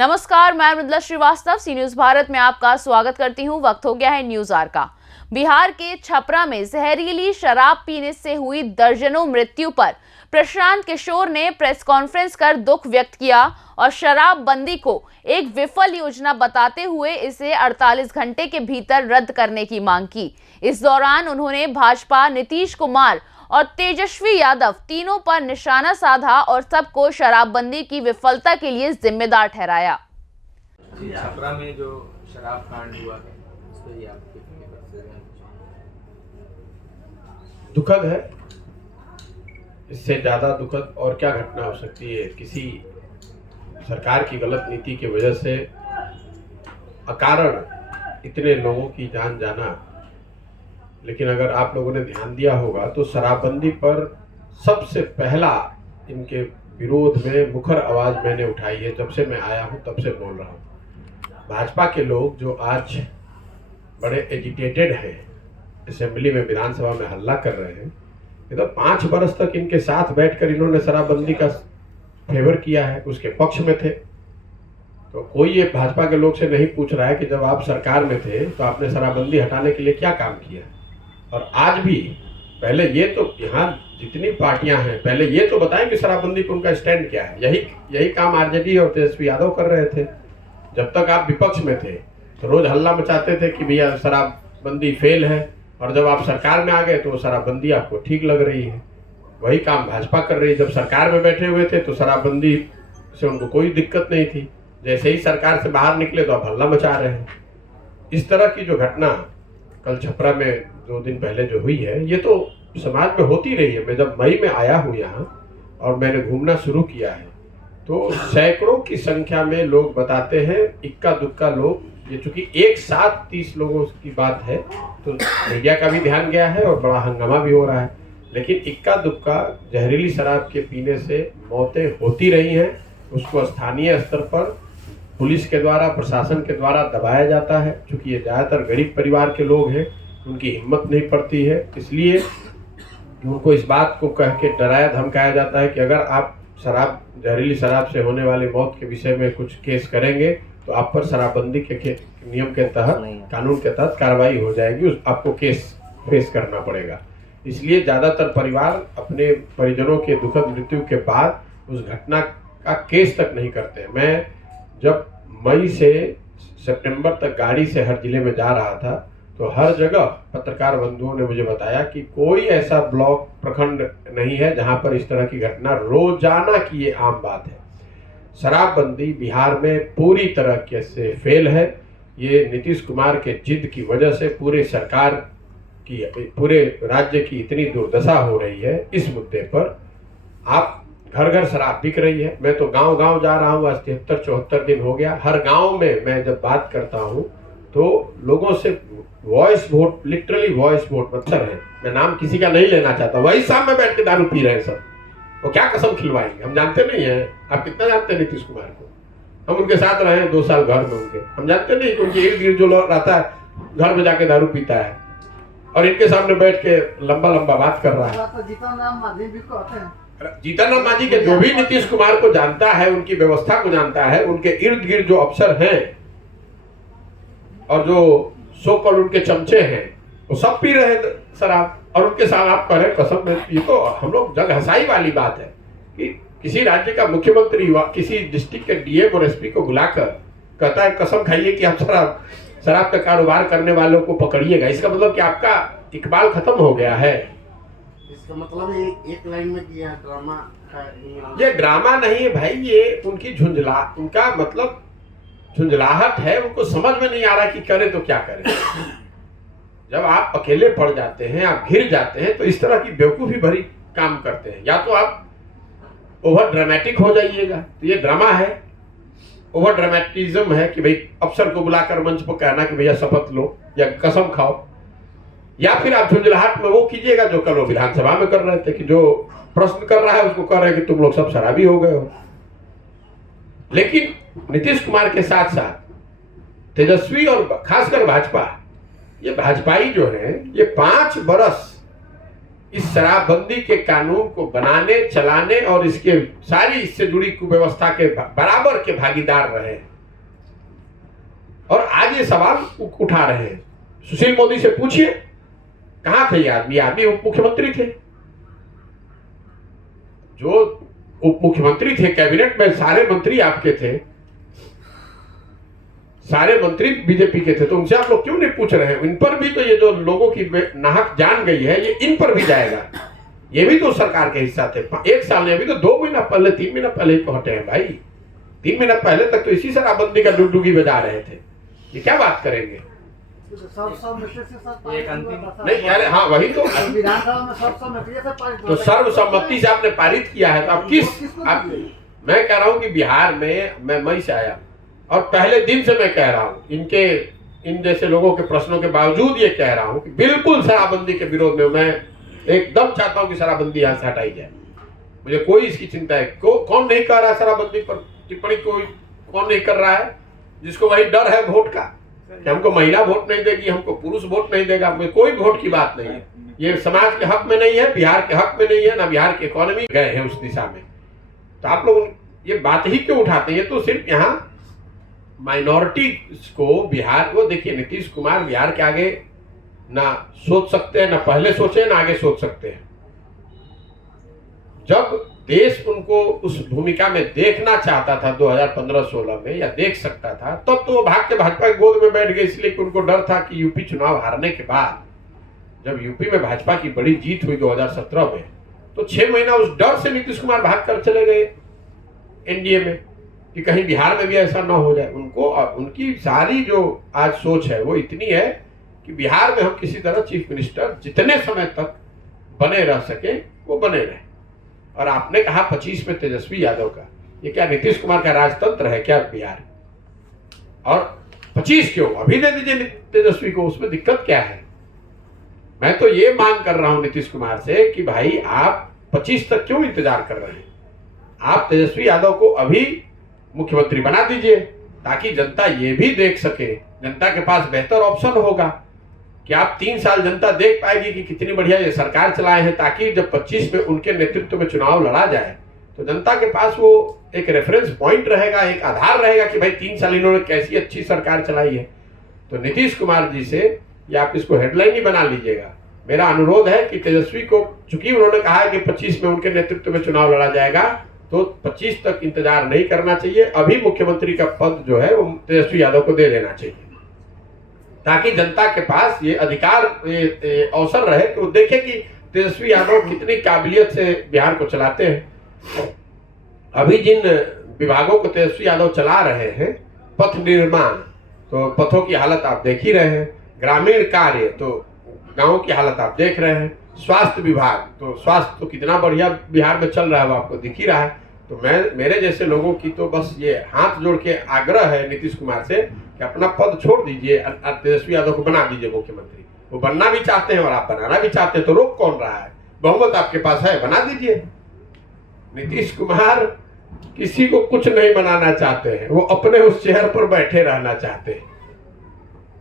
नमस्कार, मैं मृदुला श्रीवास्तव सी न्यूज भारत में आपका स्वागत करती हूं। वक्त हो गया है न्यूज आवर का। बिहार के छपरा में जहरीली शराब पीने से हुई दर्जनों मृत्यु पर प्रशांत किशोर ने प्रेस कॉन्फ्रेंस कर दुख व्यक्त किया और शराबबंदी को एक विफल योजना बताते हुए इसे 48 घंटे के भीतर रद्द करने की मांग की। इस दौरान उन्होंने भाजपा, नीतीश कुमार और तेजस्वी यादव तीनों पर निशाना साधा और सबको शराबबंदी की विफलता के लिए जिम्मेदार ठहराया। छपरा में जो शराब कांड हुआ है उस पर आपके दुखद है। इससे ज्यादा दुखद और क्या घटना हो सकती है। किसी सरकार की गलत नीति की वजह से अकारण इतने लोगों की जान जाना। लेकिन अगर आप लोगों ने ध्यान दिया होगा तो शराबबंदी पर सबसे पहला इनके विरोध में मुखर आवाज मैंने उठाई है। जब से मैं आया हूं तब से बोल रहा हूं। भाजपा के लोग जो आज बड़े एजिटेटेड हैं, असेंबली में, विधानसभा में हल्ला कर रहे हैं, ये तो 5 वर्ष तक इनके साथ बैठकर इन्होंने शराबबंदी का फेवर किया है, उसके पक्ष में थे। तो कोई ये भाजपा के लोग से नहीं पूछ रहा है कि जब आप सरकार में थे तो आपने शराबबंदी हटाने के लिए क्या काम किया। और आज भी पहले ये तो यहाँ जितनी पार्टियां हैं पहले ये तो बताएं कि शराबबंदी पर उनका स्टैंड क्या है। यही काम आरजेडी और तेजस्वी यादव कर रहे थे। जब तक आप विपक्ष में थे तो रोज हल्ला मचाते थे कि भैया शराबबंदी फेल है, और जब आप सरकार में आ गए तो शराबबंदी आपको ठीक लग रही है। वही काम भाजपा कर रही है। जब सरकार में बैठे हुए थे तो शराबबंदी से उनको कोई दिक्कत नहीं थी, जैसे ही सरकार से बाहर निकले तो आप हल्ला मचा रहे हैं। इस तरह की जो घटना कल छपरा में 2 दिन पहले जो हुई है, ये तो समाज में होती रही है। मैं जब मई में आया हूँ यहाँ और मैंने घूमना शुरू किया है तो सैकड़ों की संख्या में लोग बताते हैं, इक्का दुक्का लोग, ये चूंकि एक साथ 30 लोगों की बात है तो मीडिया का भी ध्यान गया है और बड़ा हंगामा भी हो रहा है। लेकिन इक्का दुक्का जहरीली शराब के पीने से मौतें होती रही हैं। उसको स्थानीय स्तर पर पुलिस के द्वारा, प्रशासन के द्वारा दबाया जाता है। चूंकि ये ज़्यादातर गरीब परिवार के लोग हैं, उनकी हिम्मत नहीं पड़ती है, इसलिए उनको इस बात को कह के डराया धमकाया जाता है कि अगर आप जहरीली शराब से होने वाली मौत के विषय में कुछ केस करेंगे तो आप पर शराबबंदी के नियम के तहत, कानून के तहत कार्रवाई हो जाएगी, आपको केस फेस करना पड़ेगा। इसलिए ज़्यादातर परिवार अपने परिजनों के दुखद मृत्यु के बाद उस घटना का केस तक नहीं करते। मैं जब मई से सितंबर तक गाड़ी से हर जिले में जा रहा था तो हर जगह पत्रकार बंधुओं ने मुझे बताया कि कोई ऐसा ब्लॉक, प्रखंड नहीं है जहां पर इस तरह की घटना रोजाना की ये आम बात है। शराबबंदी बिहार में पूरी तरह से फेल है। ये नीतीश कुमार के जिद की वजह से पूरे सरकार की, पूरे राज्य की इतनी दुर्दशा हो रही है। इस मुद्दे पर आप घर घर शराब बिक रही है। मैं तो गांव गांव जा रहा हूँ, आज 73-74 दिन हो गया। हर गांव में मैं जब बात करता हूँ तो लोगों से voice vote, literally voice vote मतलब है, मैं नाम किसी का नहीं लेना चाहता, वही सामने बैठ के दारू पी रहे हैं सब। वो क्या कसम खिलवाएंगे, हम जानते नहीं है। आप कितना जानते हैं नीतीश कुमार को? हम उनके साथ रहे हैं 2 साल घर में उनके, हम जानते नहीं कि उनके इर्द गिर्द जो लोग रहता है घर में जाके दारू पीता है और इनके सामने बैठ के लंबा लंबा बात कर रहा है। जीतन राम मांझी के जो भी नीतीश कुमार को जानता है, उनकी व्यवस्था को जानता है, उनके इर्द गिर्द जो अफसर हैं और जो सो कॉल्ड उनके चमचे हैं, वो सब पी रहे शराब और उनके साथ आप कह रहे कसम में। ये तो हम लोग जग हंसाई वाली बात है कि किसी राज्य का मुख्यमंत्री किसी डिस्ट्रिक्ट के डीएम और एसपी को बुलाकर कहता है कसम खाइए कि आप शराब का कारोबार करने वालों को पकड़िएगा। इसका मतलब कि आपका इकबाल खत्म हो गया है। इसका मतलब एक लाइन में किया ड्रामा का। ये ड्रामा नहीं है भाई, ये उनकी उनका मतलब झुंझलाहट है। उनको समझ में नहीं आ रहा कि करे तो क्या करे। जब आप अकेले पड़ जाते हैं, आप घिर जाते हैं तो इस तरह की बेवकूफी भरी काम करते हैं। या तो आप ओवर ड्रामेटिक हो जाइएगा, तो ये ड्रामा है, ओवर ड्रामेटिज्म है कि भाई अफसर को बुलाकर मंच पर कहना कि भैया शपथ लो या कसम खाओ। या फिर आप झुंझलाहट में वो कीजिएगा जो कल वो विधानसभा में कर रहे थे कि जो प्रश्न कर रहा है उसको कह रहे हैं कि तुम लोग सब शराबी हो गए हो। लेकिन नीतीश कुमार के साथ साथ तेजस्वी और खासकर भाजपा, ये भाजपाई जो है, ये 5 वर्ष इस शराबबंदी के कानून को बनाने, चलाने और इसके सारी इससे जुड़ी कुव्यवस्था के बराबर के भागीदार रहे। और आज ये सवाल उठा रहे हैं। सुशील मोदी से पूछिए कहां थे ये आदमी उप मुख्यमंत्री थे, जो उप मुख्यमंत्री थे, कैबिनेट में सारे मंत्री आपके थे, सारे मंत्री बीजेपी के थे, तो उनसे आप लोग क्यों नहीं पूछ रहे हैं? इन पर भी तो ये जो लोगों की नाहक जान गई है, ये इन पर भी जाएगा। ये भी तो सरकार के हिस्सा थे। 1 साल में, अभी तो 2 महीना पहले 3 महीना पहले ही पहुंचे हैं भाई। 3 महीना पहले तक तो इसी शराबबंदी का डुगडुगी बजा रहे थे। ये क्या बात करेंगे? एक अंतिम नहीं यार, हाँ वही तो विधानसभा में सर्वसम्मति से पारित तो सर्वसम्मति से आपने पारित किया है, तो आप मैं कह रहा हूं कि बिहार में मैं मई से आया और पहले दिन से मैं कह रहा हूं, इन जैसे लोगों के प्रश्नों के बावजूद ये कह रहा हूं कि बिल्कुल शराबबंदी के विरोध में मैं एकदम चाहता हूं कि शराबबंदी यहाँ से हटाई जाए। मुझे कोई इसकी चिंता है। कौन नहीं कर रहा शराबबंदी पर टिप्पणी? कौन नहीं कर रहा है? जिसको वही डर है वोट का कि हमको महिला वोट नहीं देगी, हमको पुरुष वोट नहीं देगा। मुझे कोई वोट की बात नहीं है। ये समाज के हक में नहीं है, बिहार के हक में नहीं है, ना बिहार की इकोनॉमी गए हैं उस दिशा में। तो आप लोग ये बात ही क्यों उठाते हैं? तो सिर्फ यहाँ माइनॉरिटी को बिहार को देखिए, नीतीश कुमार बिहार के आगे ना सोच सकते हैं, ना पहले सोचे, ना आगे सोच सकते हैं। जब देश उनको उस भूमिका में देखना चाहता था 2015-16 में, या देख सकता था, तब तो वो भाग के भाजपा की गोद में बैठ गए, इसलिए कि उनको डर था कि यूपी चुनाव हारने के बाद, जब यूपी में भाजपा की बड़ी जीत हुई 2017 में, तो 6 महीना उस डर से नीतीश कुमार भाग कर चले गए एनडीए में कि कहीं बिहार में भी ऐसा ना हो जाए। उनको उनकी सारी जो आज सोच है वो इतनी है कि बिहार में हम किसी तरह चीफ मिनिस्टर जितने समय तक बने रह सके वो बने रहे। और आपने कहा 25 में तेजस्वी यादव का, ये क्या नीतीश कुमार का राजतंत्र है क्या बिहार? और 25 क्यों? अभी दे दीजिए तेजस्वी को, उसमें दिक्कत क्या है? मैं तो ये मांग कर रहा हूं नीतीश कुमार से कि भाई आप 25 तक क्यों इंतजार कर रहे हैं? आप तेजस्वी यादव को अभी मुख्यमंत्री बना दीजिए, ताकि जनता ये भी देख सके, जनता के पास बेहतर ऑप्शन होगा कि आप 3 साल जनता देख पाएगी कि कितनी बढ़िया ये सरकार चलाए हैं, ताकि जब 25 में उनके नेतृत्व में चुनाव लड़ा जाए तो जनता के पास वो एक रेफरेंस पॉइंट रहेगा, एक आधार रहेगा कि भाई 3 साल इन्होंने कैसी अच्छी सरकार चलाई है। तो नीतीश कुमार जी से या आप इसको हेडलाइन ही बना लीजिएगा, मेरा अनुरोध है कि तेजस्वी को, चूंकि उन्होंने कहा है कि 25 में उनके नेतृत्व में चुनाव लड़ा जाएगा, तो 25 तक इंतजार नहीं करना चाहिए। अभी मुख्यमंत्री का पद जो है वो तेजस्वी यादव को दे देना चाहिए, ताकि जनता के पास ये अधिकार, अवसर रहे कि वो देखे कि तेजस्वी यादव कितनी काबिलियत से बिहार को चलाते हैं। अभी जिन विभागों को तेजस्वी यादव चला रहे हैं, पथ निर्माण, तो पथों की हालत आप देख ही रहे हैं, ग्रामीण कार्य, तो गांवों की हालत आप देख रहे हैं, स्वास्थ्य विभाग, तो स्वास्थ्य तो कितना बढ़िया बिहार में चल रहा है वो आपको दिख ही रहा है। तो मेरे जैसे लोगों की तो बस ये हाथ जोड़ के आग्रह है नीतीश कुमार से कि अपना पद छोड़ दीजिए, तेजस्वी यादव को बना दीजिए मुख्यमंत्री। वो बनना भी चाहते हैं और आप बनाना भी चाहते हैं, तो रोक कौन रहा है? बहुमत आपके पास है, बना दीजिए। नीतीश कुमार किसी को कुछ नहीं बनाना चाहते हैं, वो अपने उस चेयर पर बैठे रहना चाहते हैं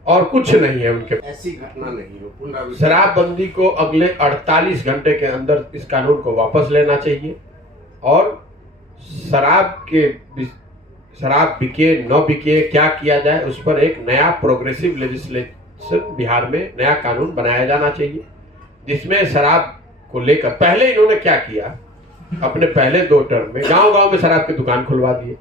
और कुछ नहीं है उनके। ऐसी घटना नहीं हो। पुनरावृत्ति शराबबंदी को अगले 48 घंटे के अंदर इस कानून को वापस लेना चाहिए और शराब बिके न बिके, क्या किया जाए, उस पर एक नया प्रोग्रेसिव लेजिस्लेशन बिहार में नया कानून बनाया जाना चाहिए, जिसमें शराब को लेकर पहले इन्होंने क्या किया, अपने पहले 2 टर्म में गांव-गांव में शराब की दुकान खुलवा दिए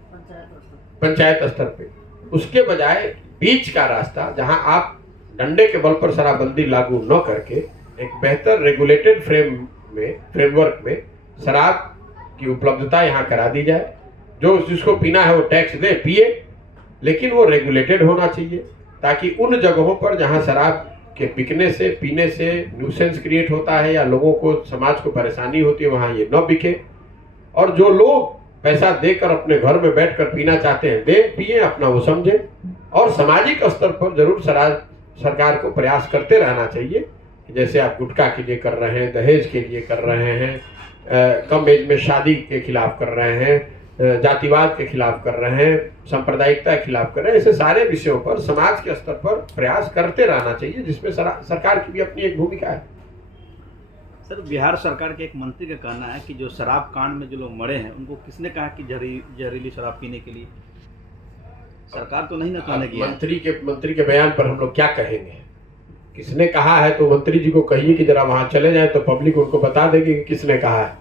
पंचायत स्तर पे। उसके बजाय बीच का रास्ता, जहां आप डंडे के बल पर शराबबंदी लागू न करके एक बेहतर रेगुलेटेड फ्रेमवर्क में शराब की उपलब्धता यहाँ करा दी जाए। जो जिसको पीना है वो टैक्स दे, पिए, लेकिन वो रेगुलेटेड होना चाहिए, ताकि उन जगहों पर जहाँ शराब के बिकने से, पीने से न्यूसेंस क्रिएट होता है या लोगों को, समाज को परेशानी होती है, वहाँ ये न बिके। और जो लोग पैसा देकर अपने घर में बैठकर पीना चाहते हैं, दे, पिए, अपना वो समझे। और सामाजिक स्तर पर जरूर सरकार को प्रयास करते रहना चाहिए, जैसे आप गुटखा के लिए कर रहे हैं, दहेज के लिए कर रहे हैं, कम एज में शादी के खिलाफ कर रहे हैं, जातिवाद के खिलाफ कर रहे हैं, सांप्रदायिकता के खिलाफ कर रहे हैं, ऐसे सारे विषयों पर समाज के स्तर पर प्रयास करते रहना चाहिए, जिसमें सरकार की भी अपनी एक भूमिका है। सर, बिहार सरकार के एक मंत्री का कहना है कि जो शराब कांड में जो लोग मरे हैं, उनको किसने कहा कि जहरीली शराब पीने के लिए? सरकार तो नहीं ना कहने की है। मंत्री के बयान पर हम लोग क्या कहेंगे? किसने कहा है तो मंत्री जी को कहिए कि जरा वहां चले जाए तो पब्लिक उनको बता देगी कि किसने कहा है।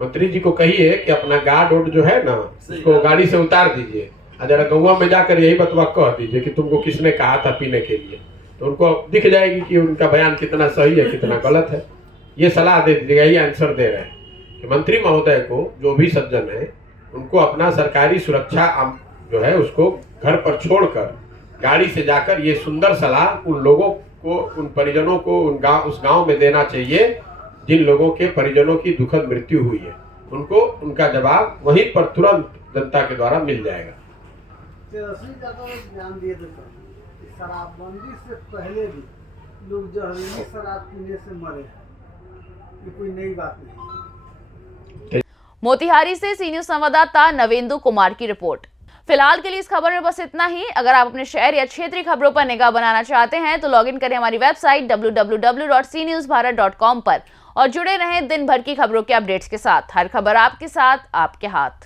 मंत्री जी को कहिए कि अपना गार्ड वोर्ड जो है ना उसको गाड़ी से उतार दीजिए और जरा गौवा में जाकर यही बतवा कह दीजिए कि तुमको किसने कहा था पीने के लिए, तो उनको दिख जाएगी कि उनका बयान कितना सही है कितना गलत है। ये सलाह दे दीजिएगा, ये आंसर दे रहे हैं कि मंत्री महोदय को जो भी सज्जन है उनको अपना सरकारी सुरक्षा जो है उसको घर पर छोड़कर गाड़ी से जाकर ये सुंदर सलाह उन लोगों को, उन परिजनों को उस गांव में देना चाहिए जिन लोगों के परिजनों की दुखद मृत्यु हुई है। उनको उनका जवाब वहीं पर तुरंत जनता के द्वारा मिल जाएगा। ध्यान दिए थे कि शराबबंदी से पहले भी लोग जहरीली शराब पीने से मरे, ये कोई नई बात नहीं। मोतिहारी से सी न्यूज संवाददाता नवेंदु कुमार की रिपोर्ट। फिलहाल के लिए इस खबर में बस इतना ही। अगर आप अपने शहर या क्षेत्रीय खबरों पर निगाह बनाना चाहते हैं तो लॉगिन करें हमारी वेबसाइट www.cnewsbharat.com पर और जुड़े रहें दिन भर की खबरों के अपडेट्स के साथ। हर खबर आपके साथ, आपके हाथ।